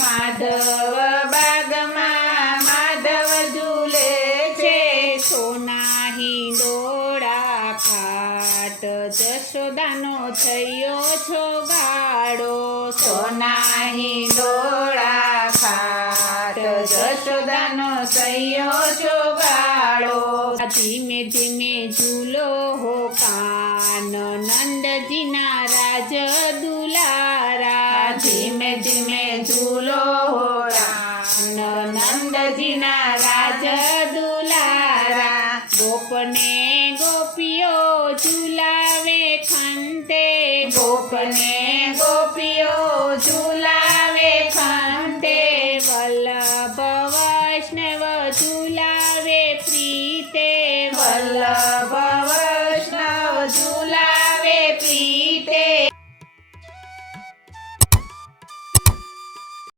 માધવ બાગમાં માધવ ઝૂલે છે સોના હિંડોળા ખાટ જશોદાનો થયો છો ગાડો સોના હિંડોળા ખાટ જશોદાનો થયો છો ગાડો ધીમે ધીમે